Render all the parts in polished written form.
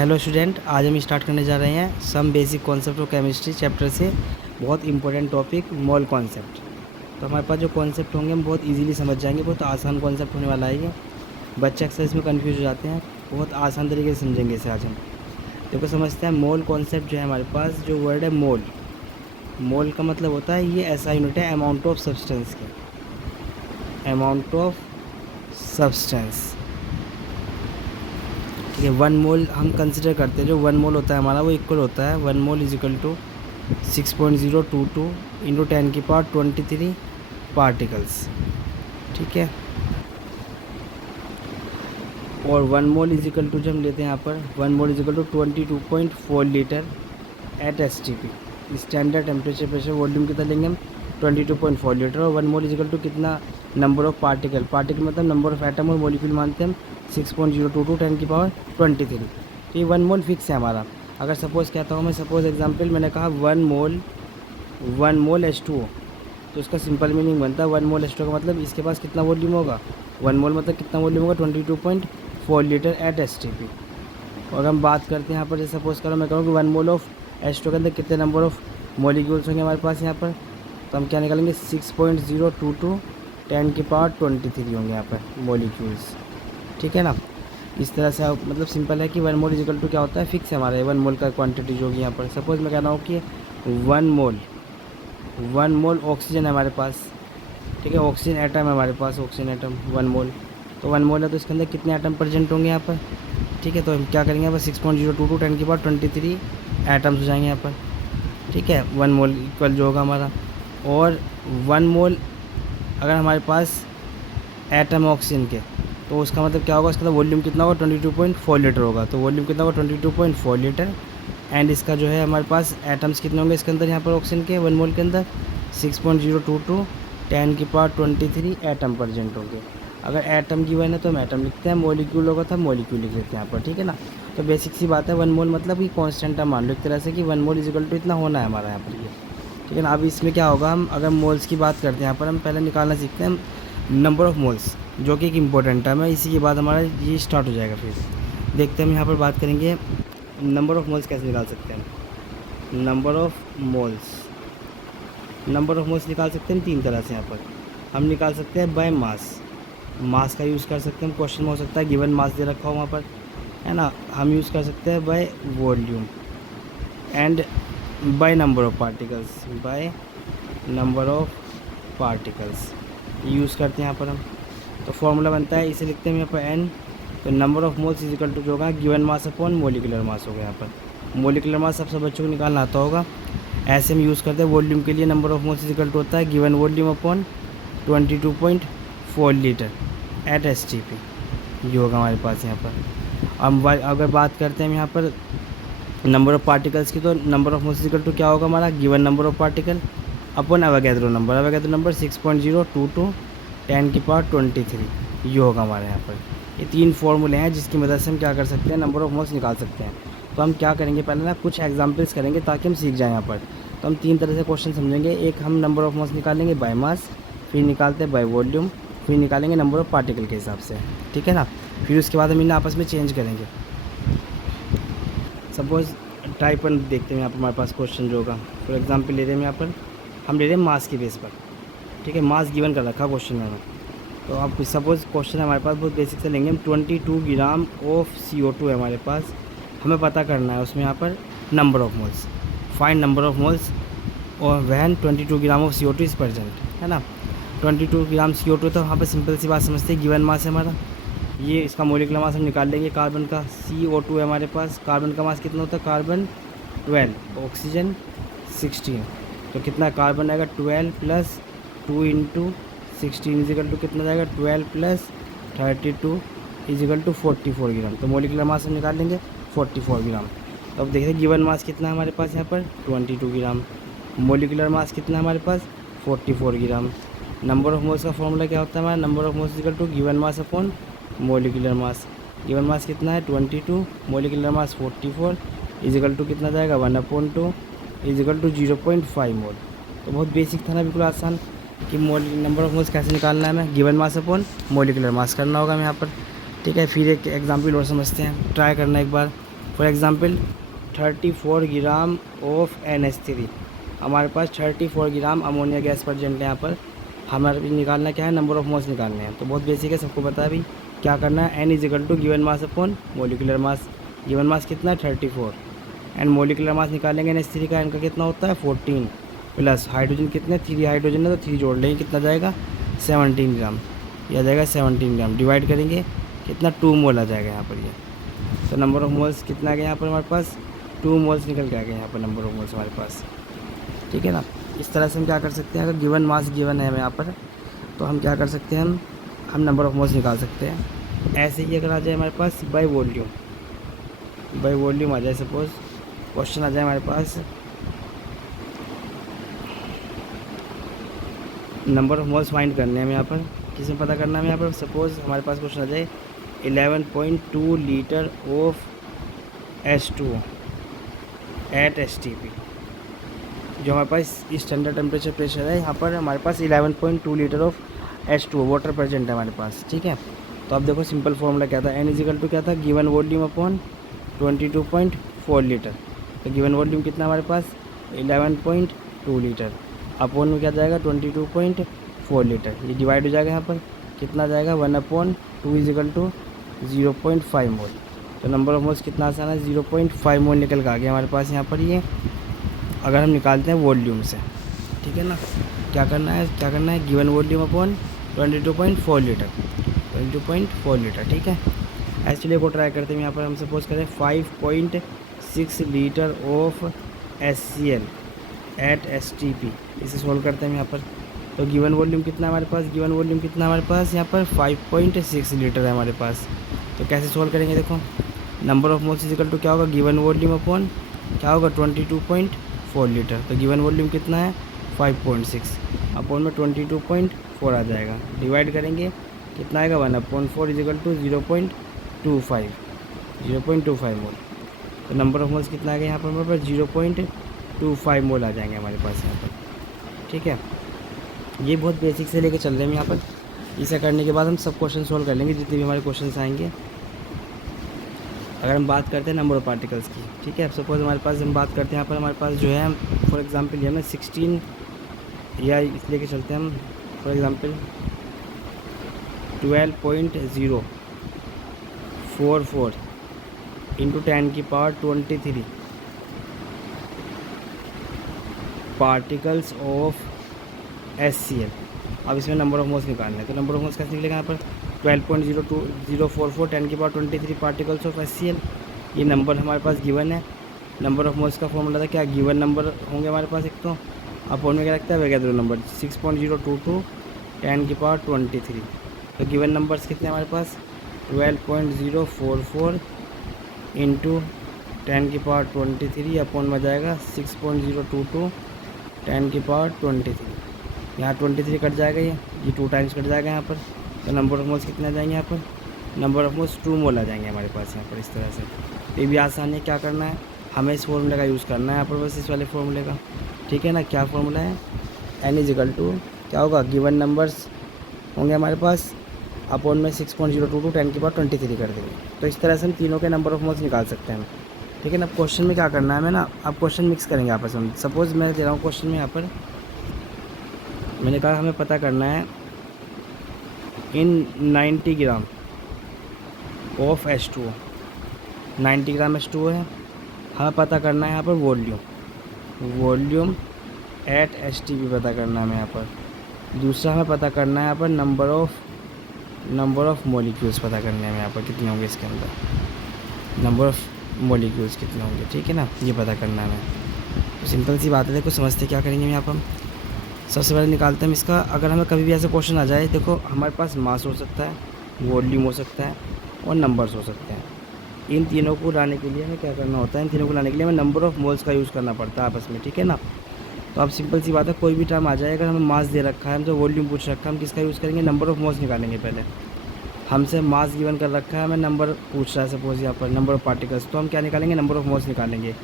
Hello student, आज हम start करने जा रहे हैं some basic concept of chemistry chapter से। बहुत इंपॉर्टेंट टॉपिक मोल कॉन्सेप्ट। तो हमारे पास जो कॉन्सेप्ट होंगे हम बहुत इजीली समझ जाएंगे। बहुत आसान कॉन्सेप्ट होने वाला है ये। बच्चे अक्सर इसमें कंफ्यूज हो जाते हैं, बहुत आसान तरीके से समझेंगे इसे आज हम। देखो समझते हैं मोल कॉन्सेप्ट जो है हमारे पास, जो वर्ड है मोल। मोल का मतलब होता है ये ऐसा यूनिट है अमाउंट ऑफ सब्सटेंस का, अमाउंट ऑफ सब्सटेंस। ठीक है, 1 मोल हम कंसिडर करते हैं। जो 1 मोल होता है हमारा वो इक्वल होता है 1 mole is equal to 6.022 into 10⁻23 particles. ठीक है, और 1 मोल इज इक्वल टू जो हम लेते हैं यहाँ पर 1 mole is equal to 22.4 litre at STP, standard temperature pressure volume कितना लेंगे हम 22.4 लीटर। और 1 मोल इज इक्वल टू कितना नंबर ऑफ पार्टिकल, पार्टिकल मतलब नंबर ऑफ एटम और मॉलिक्यूल मानते हैं हम 6.022 10⁻23। तो ये 1 मोल फिक्स है हमारा। अगर सपोज़ कहता हूँ मैं, सपोज़ एग्जांपल मैंने कहा 1 मोल H2O, तो उसका सिंपल मीनिंग बनता है 1 मोल H2O का मतलब इसके पास कितना वॉल्यूम होगा। 1 मोल मतलब कितना वॉल्यूम होगा 22.4 लीटर एट STP। और अगर हम बात करते हैं यहाँ पर, जैसे सपोज़ करो मैं कहूँ कि 1 मोल ऑफ H2O के अंदर कितने नंबर ऑफ मॉलिक्यूल्स होंगे हमारे पास यहाँ पर, तो हम क्या निकालेंगे 6.022 10⁻23 होंगे यहाँ पर मॉलिक्यूल्स। ठीक है ना। इस तरह से मतलब सिंपल है कि 1 मोल इजिकल टू क्या होता है, फिक्स है हमारा 1 मोल का क्वांटिटी जो होगी यहाँ पर। सपोज़ मैं कह रहा हूँ कि 1 मोल ऑक्सीजन है हमारे पास। ठीक है, ऑक्सीजन एटम है हमारे पास, ऑक्सीजन एटम 1 मोल। तो 1 मोल है तो इसके अंदर कितने एटम प्रेजेंट होंगे यहाँ पर। ठीक है, तो हम क्या करेंगे यहाँ पर 6.022 10⁻23 एटम्स हो जाएंगे यहाँ पर। ठीक है, 1 मोल इक्वल जो होगा हमारा। और 1 मोल अगर हमारे पास एटम है ऑक्सीजन के, तो उसका मतलब क्या होगा, इसका तो वॉल्यूम कितना होगा 22.4 लीटर होगा। तो वॉल्यूम कितना होगा 22.4 लीटर। एंड इसका जो है हमारे पास एटम्स कितने होंगे इसके अंदर यहाँ पर ऑक्सीजन के 1 मोल के अंदर 6.022 10⁻23 एटम प्रेजेंट होंगे। अगर एटम गिवन है तो हम एटम लिखते हैं, मॉलिक्यूल होगा तो हम मॉलिक्यूल लिख लेते हैं यहाँ पर। ठीक है ना। तो बेसिक सी बात है 1 मोल मतलब कि कॉन्स्टेंट है, मान लो एक तरह से कि 1 मोल इजिकल टू इतना होना है हमारा यहाँ पर ये। ठीक है ना। अब इसमें क्या होगा, हम अगर मोल्स की बात करते हैं यहाँ पर, हम पहले निकालना सीखते हैं नंबर ऑफ़ मोल्स, जो कि एक इम्पोर्टेंट टर्म है। इसी के बाद हमारा ये स्टार्ट हो जाएगा। फिर देखते हैं हम यहाँ पर बात करेंगे नंबर ऑफ़ मोल्स कैसे निकाल सकते हैं। नंबर ऑफ़ मोल्स निकाल सकते हैं 3 तरह से। यहाँ पर हम निकाल सकते हैं बाय मास का यूज़ कर सकते हैं। क्वेश्चन में हो सकता है गिवन मास दे रखा हो वहाँ पर, है ना। हम यूज़ कर सकते हैं by volume and by number of particles use करते हैं यहाँ पर हम। तो फॉर्मूला बनता है, इसे लिखते हैं यहाँ पर n। तो number of moles is equal to जो होगा given mass upon molecular mass होगा। यहाँ पर मोलिकुलर मास सबसे बच्चों को निकालना आता होगा। ऐसे हम यूज़ करते हैं वॉल्यूम के लिए, number of moles is equal to होता है given volume upon 22.4 litre at STP, ये होगा हमारे पास यहाँ पर। अब अगर बात करते हैं यहाँ पर नंबर ऑफ़ पार्टिकल्स की, तो number of moles is equal to क्या होगा हमारा given number of particle upon Avogadro number 6.022 10⁻23, ये होगा हमारे यहाँ पर। ये 3 फॉर्मूले हैं जिसकी मदद से हम क्या कर सकते हैं, नंबर ऑफ़ मोल्स निकाल सकते हैं। तो हम क्या करेंगे, पहले ना कुछ एग्जांपल्स करेंगे ताकि हम सीख जाएं यहाँ पर। तो हम 3 तरह से क्वेश्चन समझेंगे। एक हम नंबर ऑफ़ मोल्स निकालेंगे बाय मास, फिर निकालते हैं बाय वॉल्यूम, फिर निकालेंगे नंबर ऑफ़ पार्टिकल के हिसाब से। ठीक है ना। फिर उसके बाद हम इन्हें आपस में चेंज करेंगे। सपोज़ टाइप 1 देखते हैं यहाँ पर हमारे पास क्वेश्चन जो होगा। फॉर एग्जाम्पल ले रहे हैं यहाँ पर, हम ले रहे हैं मास के बेस पर। ठीक है, मास गिवन कर रखा क्वेश्चन में। तो आप सपोज़ क्वेश्चन हमारे पास बहुत बेसिक से लेंगे हम, 22 ग्राम ऑफ CO2 है हमारे पास। हमें पता करना है उसमें यहाँ पर number of moles, find number of moles और when 22 gram of CO2 is present, है ना। 22 ग्राम CO2, तो वहाँ पर सिंपल सी बात समझते हैं गिवन मास है हमारा। ये इसका मोलिकुलर मास हम निकाल लेंगे कार्बन का। CO2 है हमारे पास, कार्बन का मास कितना होता है, कार्बन 12, ऑक्सीजन 16। तो कितना कार्बन आएगा 12 + 2 × 16 इजिकल टू कितना जाएगा 12 + 32 इजिकल टू 44 ग्राम। तो मोलिकुलर मास हम निकाल लेंगे 44 ग्राम। तो अब देखते हैं गिवन मास कितना है हमारे पास यहाँ पर 22 ग्राम, मोलिकुलर मास कितना है हमारे पास 44 ग्राम। नंबर ऑफ़ मोल्स का फॉर्मूला क्या होता है हमारा, number of moles is equal to given mass upon molecular mass. Given mass कितना है 22, मोलिकुलर मास 44 इजिकल टू कितना जाएगा 1/2 इजिकल टू 0.5 मोल। तो बहुत बेसिक था ना, बिल्कुल आसान कि नंबर ऑफ़ मोल्स कैसे निकालना है हमें, गिवन मास अपॉन मोलिकुलर मास करना होगा हमें यहाँ पर। ठीक है, फिर एक एग्जांपल और समझते हैं, ट्राई करना एक बार। For example 34 gram of NH3, हमारे पास 34 ग्राम अमोनिया गैस प्रेजेंट है यहाँ पर। हमारे भी निकालना क्या है, नंबर ऑफ मोल्स निकालने हैं। तो बहुत बेसिक है, सबको पता है भाई क्या करना है। N is equal to given mass upon molecular mass. Given mass कितना है 34 एंड मोलिकुलर मास निकालेंगे NH3 का, इनका कितना होता है 14 प्लस हाइड्रोजन कितने 3 हाइड्रोजन है तो 3 जोड़ लेंगे, कितना जाएगा 17 ग्राम, यह आ जाएगा 17 ग्राम। डिवाइड करेंगे कितना 2 मोल आ जाएगा यहाँ पर ये। तो नंबर ऑफ मोल्स कितना आ गया यहाँ पर हमारे पास 2 मोल्स निकल के आ गए यहाँ पर नंबर ऑफ मोल्स हमारे पास, ठीक है ना। इस तरह से हम क्या कर सकते हैं, अगर गिवन मास गिवन है हमें यहाँ पर तो हम क्या कर सकते हैं, हम नंबर ऑफ मोल्स निकाल सकते हैं। ऐसे ही अगर आ जाए हमारे पास बाय वॉल्यूम आ जाए, सपोज क्वेश्चन आ जाए हमारे पास नंबर ऑफ मोल्स फाइंड करने हैं हमें यहाँ पर, किसमें पता करना है हमें यहाँ पर। सपोज हमारे पास क्वेश्चन आ जाए 11.2 litre of H2O eight STP, जो हमारे पास स्टैंडर्ड टेम्परेचर प्रेशर है यहाँ पर हमारे पास 11.2 litre of H2O water present है हमारे पास, ठीक है। तो अब देखो सिंपल फॉर्मूला क्या था, N इजिकल टू क्या था, गिवन वॉल्यूम अपॉन 22.4 लीटर। तो गिवन वॉल्यूम कितना हमारे पास 11.2 लीटर अपॉन में क्या जाएगा 22.4 लीटर, ये डिवाइड हो जाएगा यहाँ पर कितना जाएगा 1/2 इजिकल टू 0.5 मोल। तो नंबर ऑफ मोल्स कितना आसान है 0.5 मोल निकल के आ गया हमारे पास यहाँ पर ये, अगर हम निकालते हैं वॉल्यूम से, ठीक है ना। क्या करना है गिवन वॉल्यूम अपॉन 22.4 लीटर, ठीक है। एक्चुअली को ट्राई करते हैं यहाँ पर, हम सपोज करें 5.6 litre of HCl at STP, इसे सोल्व करते हैं यहाँ पर। तो गिवन वॉल्यूम कितना है हमारे पास, यहाँ पर 5.6 लीटर है हमारे पास। तो कैसे सोल्व करेंगे, देखो number of moles equal to क्या होगा गिवन वॉल्यूम अपॉन क्या होगा 22.4 लीटर। तो गिवन वॉल्यूम कितना है 5.6 अपॉन में 22.4 आ जाएगा, डिवाइड करेंगे कितना आएगा 1/4 इजिकल टू 0.25 मोल। तो नंबर ऑफ मोल्स कितना आ गया यहाँ पर हमारे पास 0.25 मोल आ जाएंगे हमारे पास यहाँ पर, ठीक है। ये बहुत बेसिक से लेके चल रहे हैं यहाँ पर। इसे करने के बाद हम सब क्वेश्चन सोल्व कर लेंगे जितने भी हमारे क्वेश्चन आएंगे। अगर हम बात करते हैं नंबर ऑफ पार्टिकल्स की, ठीक है, सपोज हमारे पास हम बात करते हैं यहाँ पर हमारे पास जो है फॉर एग्जांपल ये हमें 16 या इस लेके चलते हैं हम for example 12.044 into 10⁻23 particles of HCl। अब इसमें नंबर ऑफ मोल्स निकालना है, तो नंबर ऑफ मोल्स कैसे निकलेगा यहाँ पर 12.044 10⁻23 पार्टिकल्स ऑफ HCl। ये नंबर हमारे पास गिवन है। नंबर ऑफ मोल्स का फॉर्मूला था क्या, गिवन नंबर होंगे हमारे पास एक तो अपॉन में क्या रखता है वैगैरह नंबर 6.022 10⁻23। तो गिवन नंबर्स कितने हमारे पास 12.044 इंटू 10⁻23 अपॉन में जाएगा 6.022 10⁻23। यहाँ 23 कट जाएगा, ये 2 टाइम्स कट जाएगा यहाँ पर। तो नंबर ऑफ मोल्स कितने आ जाएंगे यहाँ पर, नंबर ऑफ मोल्स 2 मोल आ जाएंगे हमारे पास यहाँ पर इस तरह से। तो ये भी आसान है, क्या करना है हमें इस फॉर्मूले का यूज़ करना है यहाँ पर बस इस वाले फॉर्मूले का, ठीक है ना। क्या फॉर्मूला है N इजिकल टू क्या होगा गिवन नंबर्स होंगे हमारे पास अपॉन में 6.022 10⁻23 कर देंगे। तो इस तरह से हम तीनों के नंबर ऑफ मोल्स निकाल सकते हैं, ठीक है ना। क्वेश्चन में क्या करना है हमें ना, अब क्वेश्चन मिक्स करेंगे आपस में। सपोज मैं दे रहा हूँ क्वेश्चन में यहाँ पर मैंने कहा हमें पता करना है इन 90 gram of H2O, 90 gram H2O है, हमें पता करना है यहाँ पर वॉल्यूम एट STP पता करना है हमें यहाँ पर। दूसरा हमें पता करना है यहाँ पर नंबर ऑफ मॉलिक्यूल्स पता करने हैं हमें यहाँ पर कितने होंगे इसके अंदर, नंबर ऑफ मॉलिक्यूल्स कितने होंगे, ठीक है ना, ये पता करना है हमें। तो सिंपल सी बात है, देखो समझते क्या करेंगे हम यहाँ पर। सबसे पहले निकालते हैं इसका, अगर हमें कभी भी ऐसा क्वेश्चन आ जाए, देखो हमारे पास मास हो सकता है, वॉल्यूम हो सकता है और नंबर्स हो सकते हैं। इन तीनों को लाने के लिए हमें क्या करना होता है, इन तीनों को लाने के लिए हमें नंबर ऑफ मोल्स का यूज़ करना पड़ता है आपस में, ठीक है ना। तो अब सिंपल सी बात है, कोई भी टर्म आ जाए, अगर हमें मास दे रखा है, हम तो वॉल्यूम पूछ रखा है, हम किसका यूज़ करेंगे, नंबर ऑफ मोल्स निकालेंगे। पहले हमसे मास गिवन कर रखा है, हमें नंबर पूछ रहा है सपोज यहाँ पर नंबर ऑफ पार्टिकल्स, तो हम क्या निकालेंगे, नंबर ऑफ मोल्स निकालेंगे।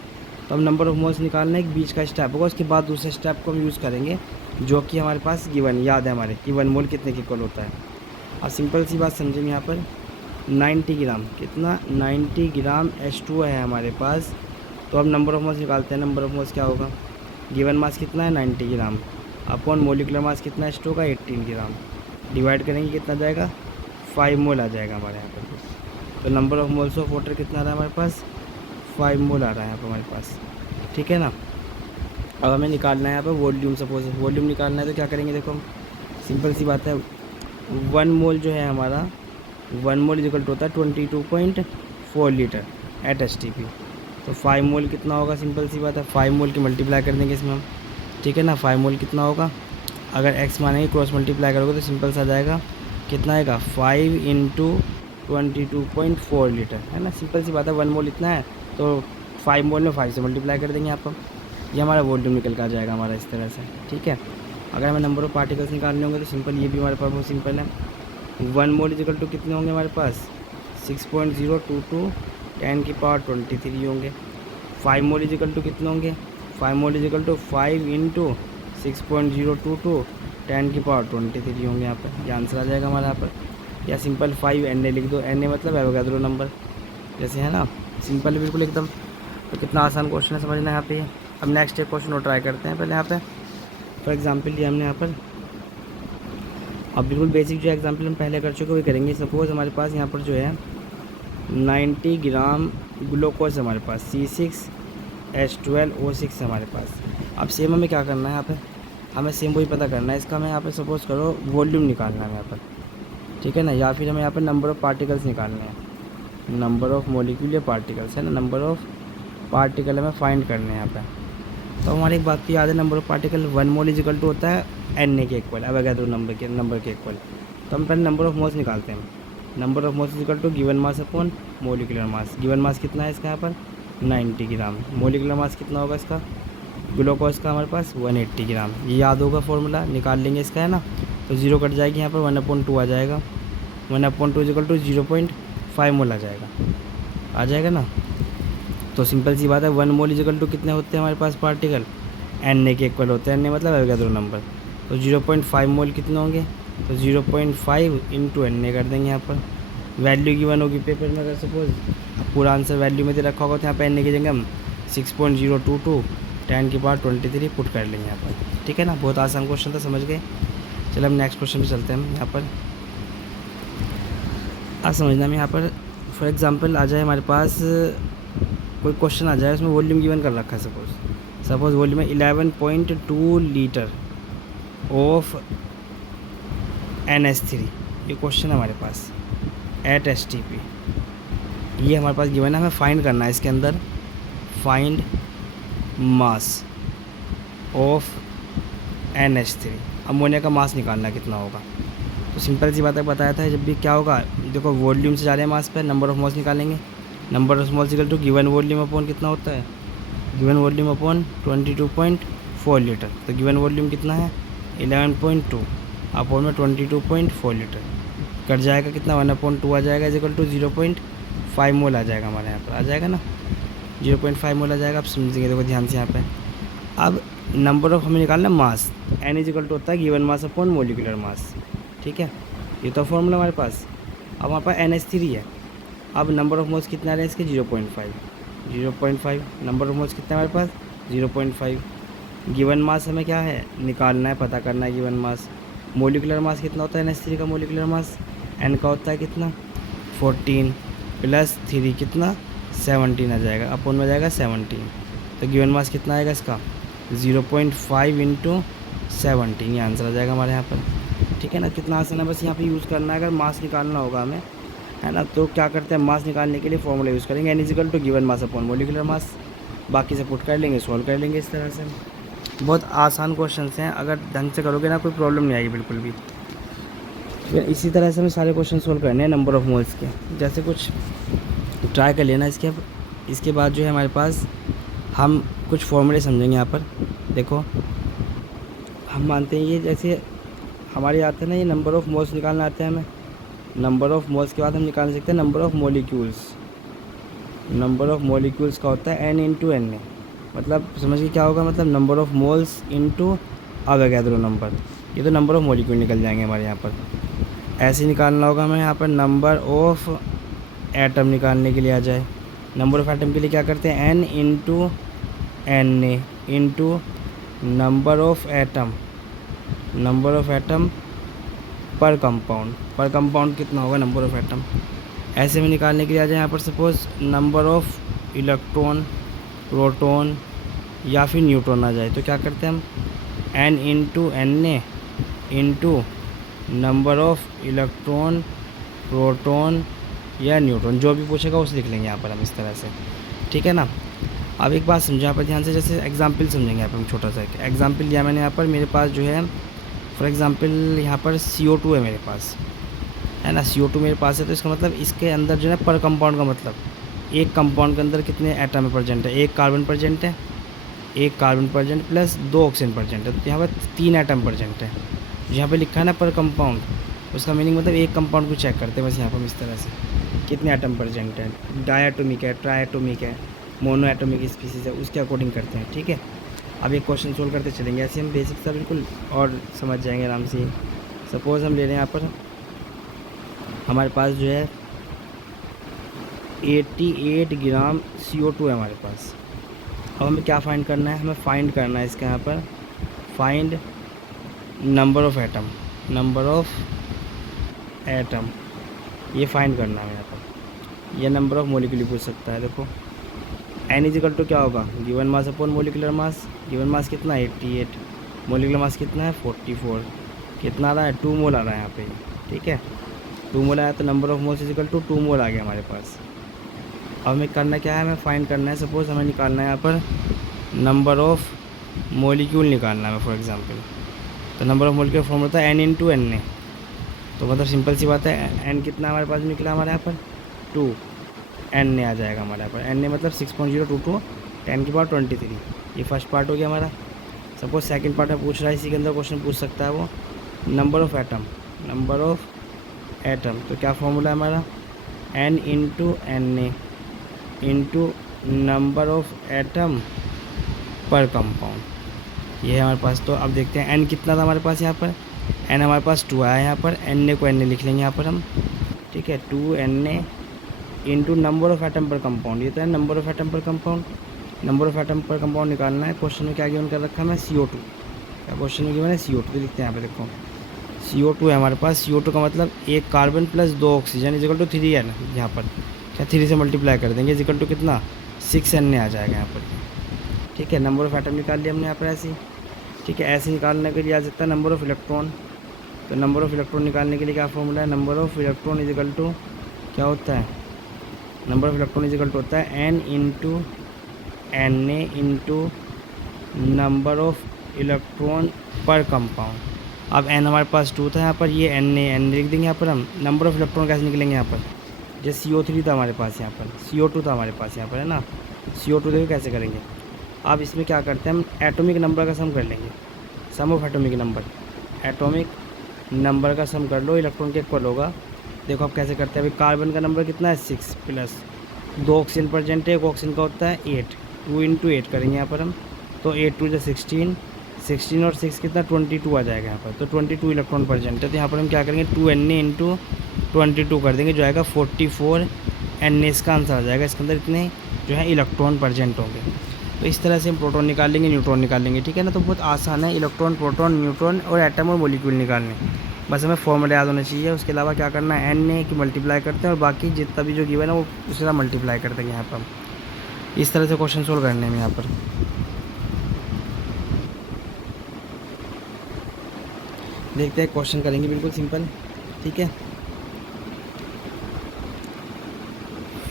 तो हम नंबर ऑफ मोल्स निकालने एक बीच का स्टेप होगा, उसके बाद दूसरे स्टेप को हम यूज़ करेंगे जो कि हमारे पास गिवन याद है हमारे कि 1 मोल कितने के इक्वल होता है। अब सिंपल सी बात समझेंगे यहाँ पर, 90 ग्राम, कितना 90 ग्राम H2O है हमारे पास। तो अब नंबर ऑफ मोल्स निकालते हैं। नंबर ऑफ मोल्स क्या होगा, गिवन मास कितना है 90 ग्राम अपॉन मोलिकुलर मास कितना है H2O का 18 ग्राम, डिवाइड करेंगे कितना जाएगा 5 मोल आ जाएगा हमारे यहाँ पर। तो number of moles of water कितना आ रहा है हमारे पास 5 मोल आ रहा है यहाँ पर हमारे पास, ठीक है ना। अब हमें निकालना है यहाँ पर वॉल्यूम। सपोज वॉल्यूम निकालना है तो क्या करेंगे, देखो हम सिंपल सी बात है, 1 मोल जो है हमारा 1 मोल इक्वल टू होता है 22.4 लीटर एट STP। तो 5 मोल कितना होगा, सिंपल सी बात है 5 मोल की मल्टीप्लाई कर देंगे इसमें हम, ठीक है ना। 5 मोल कितना होगा, अगर x मानेंगे क्रॉस मल्टीप्लाई करोगे तो सिंपल सा आ जाएगा, कितना आएगा 5 इंटू 22.4 लीटर, है ना। सिंपल सी बात है 1 मोल इतना है तो 5 मोल में 5 से मल्टीप्लाई कर देंगे आप, ये हमारा वॉल्यूम निकल कर आ जाएगा हमारा इस तरह से, ठीक है। अगर हमें नंबर ऑफ पार्टिकल्स निकालने होंगे तो सिंपल ये भी हमारे पास बहुत सिंपल है। 1 मोल इक्वल टू कितने होंगे हमारे पास 6.022 10⁻23 होंगे। 5 मोल इक्वल टू कितने होंगे, 5 मोल इक्वल टू 5 इंटू 6.022 10⁻23 होंगे यहाँ पर, ये आंसर आ जाएगा हमारा यहाँ पर। या सिंपल 5 Na लिख दो, Na मतलब एवोगाड्रो नंबर, जैसे है ना, सिंपल बिल्कुल एकदम। तो कितना आसान क्वेश्चन है समझना यहाँ पे। अब नेक्स्ट एक क्वेश्चन और ट्राई करते हैं पहले यहाँ पे। फॉर एग्जांपल ये हमने यहाँ पर अब बिल्कुल बेसिक जो एग्जांपल हम पहले कर चुके वही करेंगे। सपोज़ हमारे पास यहाँ पर जो है 90 ग्राम ग्लूकोज हमारे पास C6H12O6 हमारे पास। अब सेम हमें क्या करना है यहाँ पे, हमें सेम वही पता करना है इसका। हमें यहाँ पे सपोज़ करो वॉल्यूम निकालना है यहाँ पर, ठीक है ना, या फिर हमें यहाँ पर नंबर ऑफ़ पार्टिकल्स निकालने हैं, नंबर ऑफ़ मोलिक्यूलर पार्टिकल्स है ना, नंबर ऑफ़ पार्टिकल हमें फाइंड करने हैं यहाँ पे। तो हमारी एक बात तो याद है, number of particle 1 mole equal to होता है Na के इक्वल, एवोगाड्रो नंबर के इक्वल। तो हम पहले नंबर ऑफ़ मोल्स निकालते हैं। Number of moles equal to given mass upon molecular mass. Given mass कितना है इसका यहाँ पर 90 ग्राम, मोलिकुलर मास कितना होगा इसका ग्लूकोज का हमारे पास 180 ग्राम। ये याद होगा फॉर्मूला, निकाल लेंगे इसका, है ना। तो 0 कट जाएगी यहाँ पर 1/2 आ जाएगा, 1/2 इक्वल टू 0.5 मोल आ जाएगा ना। तो सिंपल सी बात है 1 मोल इक्वल टू कितने होते हैं हमारे पास पार्टिकल Na के इक्वल होते हैं, Na मतलब एवोगाड्रो नंबर। तो 0.5 मोल कितने होंगे, तो 0.5 इंटू Na कर देंगे यहाँ पर। वैल्यू गिवन होगी पेपर में, अगर सपोज पूरा आंसर वैल्यू में दे रखा होगा तो यहाँ पे Na की जगह हम 6.022 10⁻23 पुट कर लेंगे यहाँ पर, ठीक है ना। बहुत आसान क्वेश्चन था, समझ गए। चलो हम नेक्स्ट क्वेश्चन पे चलते हैं। हम यहाँ पर आज समझना में यहाँ पर फॉर एग्जांपल आ जाए हमारे पास कोई क्वेश्चन आ जाए, उसमें वॉल्यूम गिवन कर रखा है। सपोज वॉल्यूम है 11.2 लीटर ऑफ NH3, ये क्वेश्चन है हमारे पास एट STP। ये हमारे पास गिवन है, हमें फाइंड करना है इसके अंदर find mass of NH3। Ammonia का मास निकालना कितना होगा। तो सिंपल सी बात है, बताया था जब भी क्या होगा, देखो वॉल्यूम से जा रहे हैं मास पे, नंबर ऑफ मोल्स निकालेंगे। Number of moles equal to given volume upon कितना होता है, गिवन वॉल्यूम अपॉन 22.4 लीटर। तो गिवन वॉल्यूम कितना है 11.2 अपॉन में 22.4 लीटर, कट जाएगा कितना 1/2 आ जाएगा, इक्वल टू 0.5 मोल आ जाएगा हमारे यहाँ पर, आ जाएगा ना 0.5 मोल आ जाएगा। आप समझेंगे, देखो ध्यान से यहाँ पे। अब नंबर ऑफ हमें निकालना मास, N इक्वल टू होता है गिवन मास अपॉन मोलिकुलर मास, ठीक है। ये तो फॉर्मूला हमारे पास। अब हमारे पास NH3 है। अब नंबर ऑफ मोल्स कितना आ रहे हैं इसके 0.5 नंबर ऑफ मोल्स कितना है हमारे पास 0.5। गिवन मास हमें क्या है निकालना है, पता करना है गिवन मास। मोलिकुलर मास कितना होता है NH3 का, मोलिकुलर मास N का होता है कितना 14 प्लस 3 कितना 17 आ जाएगा, अपॉन में जाएगा 17। तो गिवन मास कितना आएगा इसका 0.5 इंटू 17, ये आंसर आ जाएगा हमारे यहाँ पर, ठीक है ना। कितना आसान है, बस यहाँ पे यूज़ करना है। अगर मास निकालना होगा हमें, है ना, तो क्या करते हैं मास निकालने के लिए फॉर्मूला यूज़ करेंगे N equal to given mass upon molecular mass. बाकी से पुट कर लेंगे, सॉल्व कर लेंगे इस तरह से। बहुत आसान क्वेश्चन हैं, अगर ढंग से करोगे ना कोई प्रॉब्लम नहीं आएगी बिल्कुल भी। फिर इसी तरह से हमें सारे क्वेश्चन सोल्व करने हैं नंबर ऑफ मोल्स के, जैसे कुछ ट्राई कर लेना। इसके बाद जो है हमारे पास हम कुछ फॉर्मूले समझेंगे यहाँ पर। देखो हम मानते हैं ये जैसे हमारे आते हैं ना, ये नंबर ऑफ़ मोल्स निकालना आते हैं हमें। नंबर ऑफ़ मोल्स के बाद हम निकाल सकते हैं number of molecules. Number of molecules का होता है N इंटू Na, मतलब समझिए क्या होगा, मतलब number of moles into Avogadro number. ये तो नंबर ऑफ़ मोलिक्यूल निकल जाएंगे हमारे यहाँ पर। ऐसे निकालना होगा हमें यहाँ पर नंबर ऑफ़ एटम निकालने के लिए आ जाए, नंबर ऑफ़ एटम के लिए क्या करते हैं, n into N A into number of atom पर कंपाउंड कितना होगा, नंबर ऑफ़ एटम। ऐसे में निकालने के लिए आ जाए यहाँ पर suppose number of electron, proton या फिर न्यूट्रॉन आ जाए, तो क्या करते हैं हम, n into N A into number of electron, proton या न्यूट्रॉन, जो भी पूछेगा उसे लिख लेंगे यहाँ पर हम इस तरह से, ठीक है ना। अब एक बात समझो यहाँ पर ध्यान से, जैसे एग्जांपल समझेंगे यहाँ पर हम, छोटा सा एक एग्जांपल लिया मैंने यहाँ पर, मेरे पास जो है फॉर एग्जांपल यहाँ पर CO2 है मेरे पास, है ना, CO2 मेरे पास है, तो इसका मतलब इसके अंदर जो है पर कंपाउंड का मतलब एक कंपाउंड के अंदर कितने एटम प्रेजेंट है, एक कार्बन प्रेजेंट है, एक carbon present plus 2 oxygen present है, तो यहाँ पर 3 एटम प्रेजेंट है। यहाँ पे लिखा है ना पर कंपाउंड, उसका मीनिंग मतलब एक कंपाउंड को चेक करते हैं बस यहाँ पर हम इस तरह से, कितने एटम प्रेजेंट है, डायटोमिक है, ट्राइएटोमिक है, मोनो एटोमिक स्पीसीज है, उसके अकॉर्डिंग करते हैं, ठीक है। अब एक क्वेश्चन सोल्व करते चलेंगे, ऐसे हम बेसिक सा बिल्कुल और समझ जाएंगे आराम से। सपोज़ हम ले रहे हैं यहाँ पर, हमारे पास जो है 88 ग्राम CO2 है हमारे पास। अब हमें क्या फाइंड करना है, हमें फाइंड करना है इसके यहाँ पर फाइंड नंबर ऑफ़ एटम, ये फाइंड करना है यहाँ पर, यह नंबर ऑफ़ मॉलिक्यूल पूछ सकता है। देखो n इजिकल टू क्या होगा, given mass upon molecular mass, given mass कितना है 88, मोलिकुलर मास कितना है 44, कितना आ रहा है 2 मोल आ रहा है यहाँ पे, ठीक है 2 मोल आया, तो number of moles is equal to 2 mole आ गया हमारे पास। अब हमें करना क्या है, हमें फाइंड करना है, सपोज़ हमें निकालना है यहाँ पर नंबर ऑफ़ मॉलिक्यूल निकालना है फॉर एग्जांपल, तो नंबर ऑफ़ मॉलिक्यूल फॉर्म होता है n इंटू एन ए, तो मतलब सिंपल सी बात है, n कितना हमारे पास निकला हमारे यहाँ पर 2, n आ जाएगा हमारे यहाँ पर, n मतलब 6.022 10 की पावर 23, ये फर्स्ट पार्ट हो गया हमारा। सपोज सेकंड पार्ट में पूछ रहा है, इसी के अंदर क्वेश्चन पूछ सकता है वो नंबर ऑफ़ एटम, तो क्या फॉर्मूला है हमारा n into N A into number of atom पर कंपाउंड, ये है हमारे पास। तो अब देखते हैं n कितना था हमारे पास यहाँ पर, n हमारे पास 2 आया यहाँ पर, n को n लिख लेंगे यहाँ पर हम, ठीक है 2 इंटू नंबर ऑफ़ एटम पर कंपाउंड, ये तो है नंबर ऑफ़ एटम पर कंपाउंड, नंबर ऑफ़ एटम पर कंपाउंड निकालना है। क्वेश्चन में क्या गिवन कर रखा है, मैं CO2, क्या क्वेश्चन में गिवन है CO2, तो लिखते हैं यहाँ पे, देखो CO2 है हमारे पास, CO2 का मतलब एक carbon plus 2 oxygen is equal to 3 है ना, यहाँ पर क्या 3 से मल्टीप्लाई कर देंगे, इजिकल टू कितना 6n आ जाएगा यहाँ पर, ठीक है। नंबर ऑफ़ एटम निकाल लिया हमने यहाँ पर ऐसे, ठीक है। ऐसे निकालने के लिए आ सकता है नंबर ऑफ़ इलेक्ट्रॉन, तो नंबर ऑफ़ इलेक्ट्रॉन निकालने के लिए क्या फॉर्मूला है, number of electron is equal to क्या होता है, number of electron is equal to होता है n into N A into number of electron पर कंपाउंड। अब n हमारे पास 2 था यहाँ पर, ये n लिख देंगे यहाँ पर हम। नंबर ऑफ़ इलेक्ट्रॉन कैसे निकलेंगे यहाँ पर, जैसे CO3 था हमारे पास यहाँ पर, CO2 था हमारे पास यहाँ पर, है ना, CO2 देखो कैसे करेंगे। अब इसमें क्या करते हैं हम, एटॉमिक नंबर का सम कर लेंगे, सम ऑफ एटॉमिक नंबर का सम कर लो, इलेक्ट्रॉन के इक्वल होगा। देखो अब कैसे करते हैं, अभी कार्बन का नंबर कितना है 6 प्लस 2 ऑक्सीजन प्रेजेंट है, एक ऑक्सीजन का होता है 8, 2 इंटू 8 करेंगे यहाँ पर हम, तो 8 2 16 और 6 कितना 22 आ जाएगा यहाँ पर, तो 22 इलेक्ट्रॉन प्रेजेंट है। तो यहाँ पर हम क्या करेंगे 2Na इंटू 22 कर देंगे, जो आएगा 44 Na, इसका आंसर आ जाएगा। इसके अंदर इतने जो है इलेक्ट्रॉन प्रेजेंट होंगे। तो इस तरह से हम प्रोटॉन निकाल लेंगे, न्यूट्रॉन निकाल लेंगे, ठीक है ना। तो बहुत आसान है इलेक्ट्रॉन, प्रोटॉन, न्यूट्रॉन और एटम और मॉलिक्यूल निकालने, बस हमें फॉर्मूला याद होना चाहिए। उसके अलावा क्या करना है, Na की मल्टीप्लाई करते हैं और बाकी जितना भी जो गिवन है वो उसी तरह मल्टीप्लाई कर देंगे यहाँ पर हम। इस तरह से क्वेश्चन सोल्व करने में यहाँ पर देखते हैं, क्वेश्चन करेंगे बिल्कुल सिंपल, ठीक है।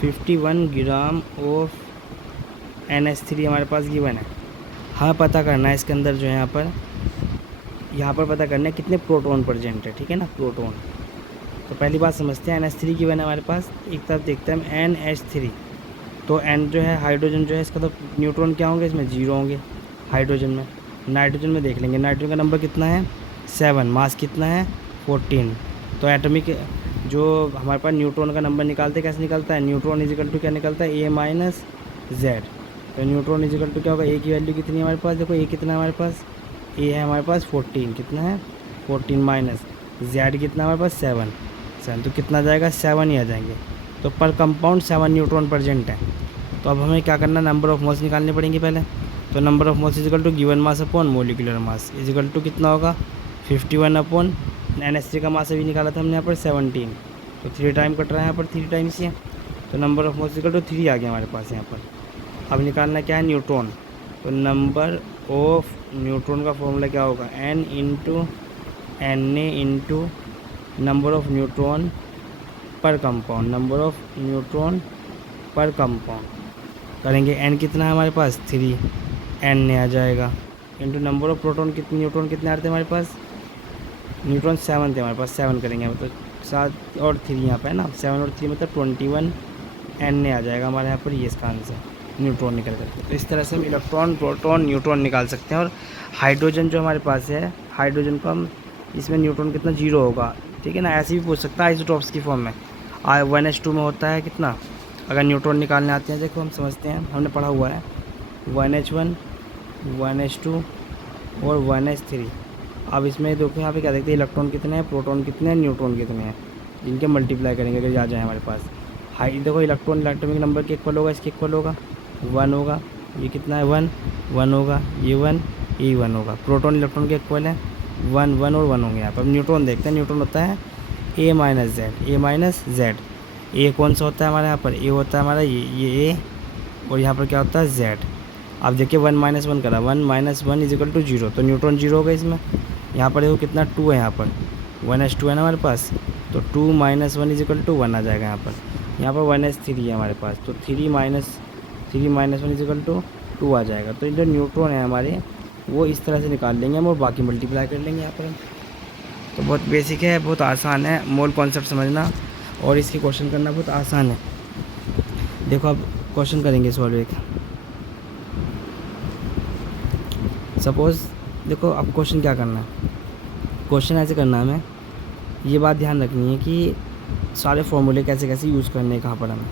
51 ग्राम ऑफ NH3 हमारे पास गिवन है। हमें पता करना है इसके अंदर जो है यहाँ पर पता करना है कितने प्रोटॉन प्रेजेंट है, ठीक है ना, प्रोटॉन। तो पहली बात समझते हैं, NH3 गिवन है हमारे पास। एक तरफ देखते हैं हम NH3, तो N जो है हाइड्रोजन जो है, इसका तो न्यूट्रॉन क्या होंगे, इसमें 0 होंगे हाइड्रोजन में। नाइट्रोजन में देख लेंगे, नाइट्रोजन का नंबर कितना है 7, मास कितना है 14। तो एटॉमिक जो हमारे पास न्यूट्रॉन का नंबर निकालते कैसे निकलता है, न्यूट्रॉन इजिकल टू क्या निकलता है A-Z। तो न्यूट्रॉन इजिकल टू क्या होगा, A की वैल्यू कितनी है हमारे पास, देखो A कितना है हमारे पास, A है हमारे पास 14, कितना है 14 माइनस Z कितना है हमारे पास 7, तो कितना जाएगा 7 ही आ जाएंगे। तो पर कंपाउंड 7 न्यूट्रॉन प्रेजेंट है। तो अब हमें क्या करना, नंबर ऑफ मोल्स निकालने पड़ेंगे पहले। तो number of moles is equal to given mass upon molecular mass is equal to कितना होगा 51 अपॉन NH3 का मास अभी निकाला था हमने यहाँ पर 17, तो 3 टाइम कट रहा है यहाँ पर 3 टाइम्स ही है। तो number of moles is equal to 3 आ गया हमारे पास यहाँ पर। अब निकालना क्या है न्यूट्रॉन, तो नंबर ऑफ न्यूट्रॉन का फॉर्मूला क्या होगा N into Na into number of neutron पर कंपाउंड, नंबर ऑफ न्यूट्रॉन पर कंपाउंड करेंगे। N कितना है हमारे पास 3, N आ जाएगा इंटू नंबर ऑफ प्रोटॉन कितने, न्यूट्रॉन कितने आ रहे थे हमारे पास, न्यूट्रॉन 7 थे हमारे पास, 7 करेंगे मतलब 7 और 3 यहाँ पे है ना, 7 और 3 मतलब 21 N आ जाएगा हमारे यहाँ पर, ये इसका आंसर न्यूट्रॉन निकल करके। तो इस तरह से हम इलेक्ट्रॉन प्रोटॉन न्यूट्रॉन निकाल सकते हैं। और हाइड्रोजन जो हमारे पास है, हाइड्रोजन को हम इसमें न्यूट्रॉन कितना 0 होगा, ठीक है ना, ऐसे भी पूछ सकता है आइसोटॉप्स की फॉर्म में। 1H2 में होता है कितना, अगर न्यूट्रॉन निकालने आते हैं, देखो हम समझते हैं, हमने पढ़ा हुआ है 1H1 1H2 और 1H3। अब इसमें देखो यहाँ पे क्या देखते हैं, इलेक्ट्रॉन कितने हैं, प्रोटॉन कितने हैं, न्यूट्रॉन कितने हैं, इनके मल्टीप्लाई करेंगे अगर आ जाए हमारे पास। हाई देखो इलेक्ट्रॉन इलेक्ट्रॉनिक नंबर के इक्वल होगा, इसके इक्वल होगा 1 होगा, ये कितना है 1 होगा, ये 1 ये 1 होगा। प्रोटॉन इलेक्ट्रॉन के इक्वल है 1 1 और 1 होंगे यहाँ पर। अब न्यूट्रॉन देखते हैं, न्यूट्रॉन होता है A माइनस जेड। ए कौन सा होता है हमारे यहाँ पर, ए होता है हमारा ये ए, और यहाँ पर क्या होता है जेड। अब देखिए 1 - 1 करा, 1 - 1 इजिकल टू 0, तो न्यूट्रॉन 0 होगा इसमें। यहाँ पर देखो कितना 2 है, यहाँ पर 1H2 है ना हमारे पास, तो 2 - 1 इजिकल टू 1 आ जाएगा यहाँ पर। यहाँ पर 1H3 है हमारे पास, तो 3 - 1 इजिकल टू 2 आ जाएगा। तो जो न्यूट्रॉन है हमारे वो इस तरह से निकाल लेंगे हम, और बाकी मल्टीप्लाई कर लेंगे यहाँ पर। तो बहुत बेसिक है, बहुत आसान है, मोल कॉन्सेप्ट समझना और इसकी क्वेश्चन करना बहुत आसान है। देखो अब क्वेश्चन करेंगे सॉल्व एक। सपोज़ देखो अब क्वेश्चन क्या करना है, क्वेश्चन ऐसे करना है हमें, ये बात ध्यान रखनी है कि सारे फॉर्मूले कैसे कैसे यूज़ करने हैं कहाँ पर हमें।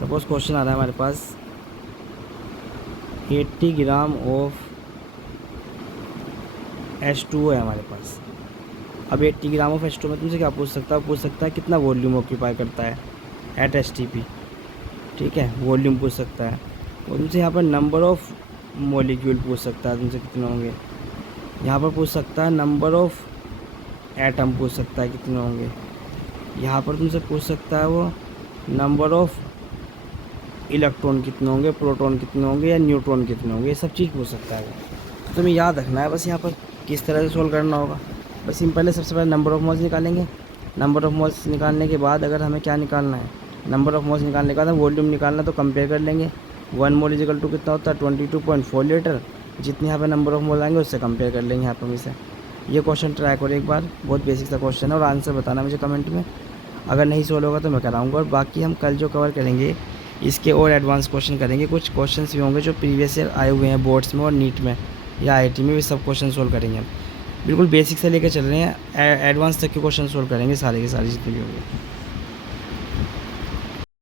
सपोज़ क्वेश्चन आ रहा है हमारे पास 80 ग्राम ऑफ H2O है हमारे पास। अब 80 ग्राम ऑफ H2O में तुमसे क्या पूछ सकता है कितना वॉल्यूम ऑक्यूपाई करता है एट STP, ठीक है, वॉल्यूम पूछ सकता है। और तुमसे यहाँ पर नंबर ऑफ मॉलिक्यूल पूछ सकता है, तुमसे कितने होंगे। यहाँ पर पूछ सकता है नंबर ऑफ एटम पूछ सकता है कितने होंगे। यहाँ पर तुमसे पूछ सकता है वो नंबर ऑफ इलेक्ट्रॉन कितने होंगे, प्रोटॉन कितने होंगे या न्यूट्रॉन कितने होंगे, ये सब चीज़ पूछ सकता है। तो तुम्हें याद रखना है बस यहाँ पर किस तरह से सोल्व करना होगा। बस सिंपल है, सबसे पहले नंबर ऑफ मोल्स निकालेंगे। नंबर ऑफ मोल्स निकालने के बाद अगर हमें क्या निकालना है, नंबर ऑफ मोल्स निकालने के बाद वॉल्यूम निकालना, तो कंपेयर कर लेंगे। 1 मोल इजिकल टू कितना होता है 22.4 लीटर। जितने यहाँ पे नंबर ऑफ मोल आएंगे उससे कंपेयर कर लेंगे यहाँ पर हमें से। ये क्वेश्चन ट्राई करो एक बार, बहुत बेसिक सा क्वेश्चन है, और आंसर बताना मुझे कमेंट में। अगर नहीं सोल्व होगा तो मैं कराऊंगा। और बाकी हम कल जो कवर करेंगे इसके और एडवांस क्वेश्चन करेंगे। कुछ क्वेश्चंस भी होंगे जो प्रीवियस ईयर आए हुए हैं बोर्ड्स में और नीट में या IIT में, भी सब क्वेश्चन सोल्व करेंगे हम। बिल्कुल बेसिक से लेकर चल रहे हैं, एडवांस तक के क्वेश्चन सोल्व करेंगे सारे के सारे जितने भी होंगे।